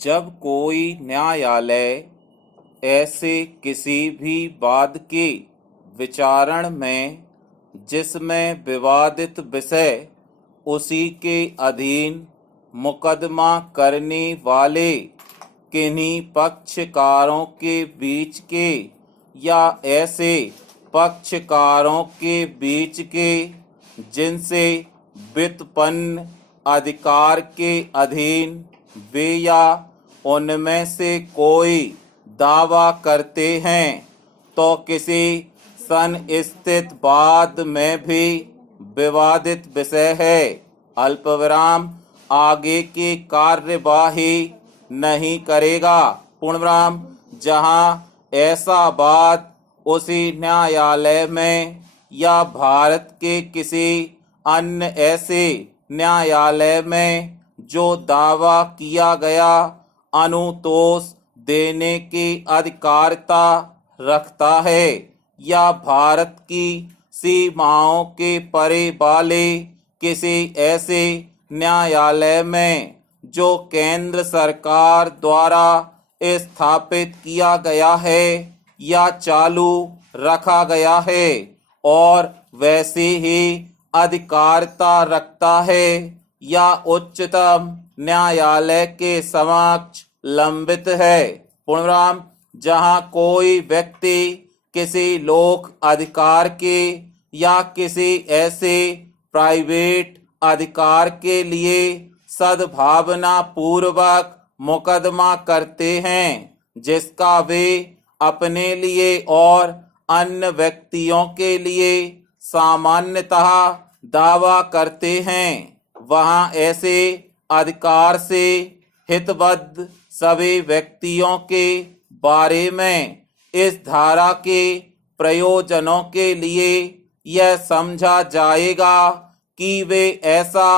जब कोई न्यायालय ऐसे किसी भी वाद के विचारण में जिसमें विवादित विषय उसी के अधीन मुकदमा करने वाले किन्हीं पक्षकारों के बीच के या ऐसे पक्षकारों के बीच के जिनसे व्युत्पन्न अधिकार के अधीन वे या उनमें से कोई दावा करते हैं तो किसी संस्थित वाद में भी विवादित विषय है। अल्पविराम आगे की कार्यवाही नहीं करेगा। पूर्णविराम जहां ऐसा वाद उसी न्यायालय में या भारत के किसी अन्य ऐसे न्यायालय में जो दावा किया गया अनुतोष देने की अधिकारिता रखता है या भारत की सीमाओं के परे वाले किसी ऐसे न्यायालय में जो केंद्र सरकार द्वारा स्थापित किया गया है या चालू रखा गया है और वैसे ही अधिकारिता रखता है या उच्चतम न्यायालय के समक्ष लंबित है। पूर्णविराम जहां कोई व्यक्ति किसी लोक अधिकार के या किसी ऐसे प्राइवेट अधिकार के लिए सद्भावना पूर्वक मुकदमा करते हैं जिसका वे अपने लिए और अन्य व्यक्तियों के लिए सामान्यतः दावा करते हैं वहां ऐसे अधिकार से हितबद्ध सभी व्यक्तियों के बारे में इस धारा के प्रयोजनों के लिए यह समझा जाएगा कि वे ऐसा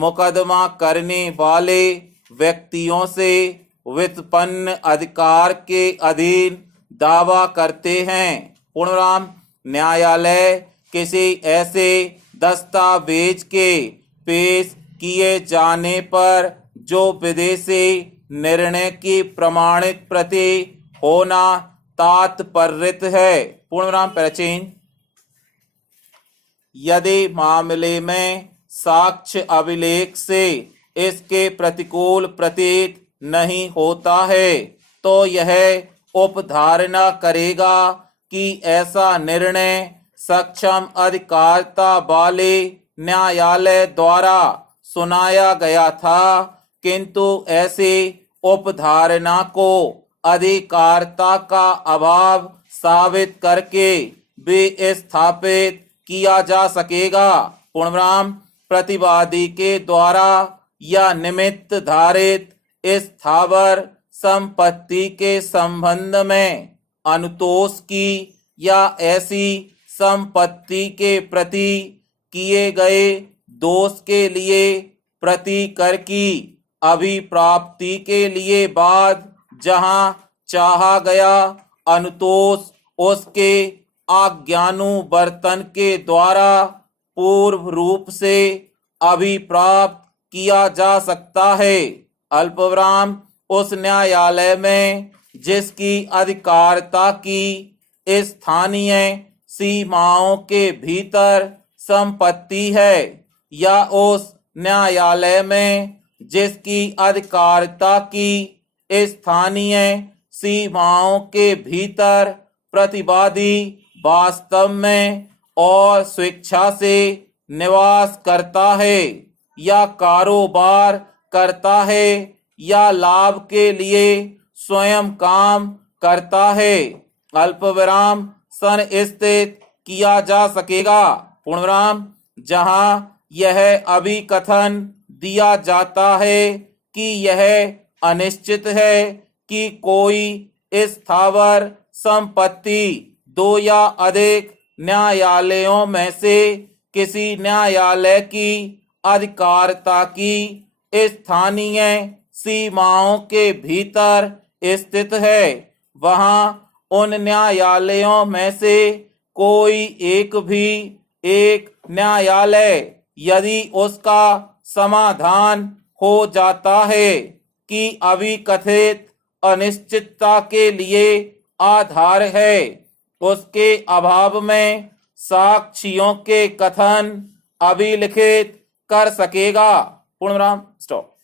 मुकदमा करने वाले व्यक्तियों से व्युत्पन्न अधिकार के अधीन दावा करते हैं। पूर्णविराम न्यायालय किसी ऐसे दस्तावेज के पेश किए जाने पर जो विदेशी निर्णय की प्रमाणित प्रति होना तात्पर्यत है। पूर्णविराम प्राचीन यदि मामले में साक्ष्य अभिलेख से इसके प्रतिकूल प्रतीत नहीं होता है तो यह उपधारणा करेगा कि ऐसा निर्णय सक्षम अधिकारिता वाले न्यायालय द्वारा सुनाया गया था किंतु ऐसी उपधारणा को अधिकारिता का अभाव साबित करके भी स्थापित किया जा सकेगा। पूर्णविराम प्रतिवादी के द्वारा या निमित्त धारित स्थावर संपत्ति के संबंध में अनुतोष की या ऐसी संपत्ति के प्रति किए गए दोष के लिए प्रतिकर की अभिप्राप्ति के लिए बाद जहां चाहा गया अनुतोष उसके आज्ञानुवर्तन के द्वारा पूर्व रूप से अभिप्राप्त किया जा सकता है। अल्पविराम उस न्यायालय में जिसकी अधिकारिता की स्थानीय सीमाओं के भीतर संपत्ति है या उस न्यायालय में जिसकी अधिकारिता की स्थानीय सीमाओं के भीतर प्रतिवादी वास्तव में और स्वेच्छा से निवास करता है या कारोबार करता है या लाभ के लिए स्वयं काम करता है अल्पविराम संस्थित किया जा सकेगा। पूर्णविराम जहां यह अभिकथन दिया जाता है कि यह अनिश्चित है कि कोई स्थावर संपत्ति दो या अधिक न्यायालयों में से किसी न्यायालय की अधिकारिता की स्थानीय सीमाओं के भीतर स्थित है वहां उन न्यायालयों में से कोई एक न्यायालय यदि उसका समाधान हो जाता है की अविकथित अनिश्चितता के लिए आधार है, उसके अभाव में साक्षियों के कथन अभिलिखित कर सकेगा। पूर्ण विराम। स्टॉप।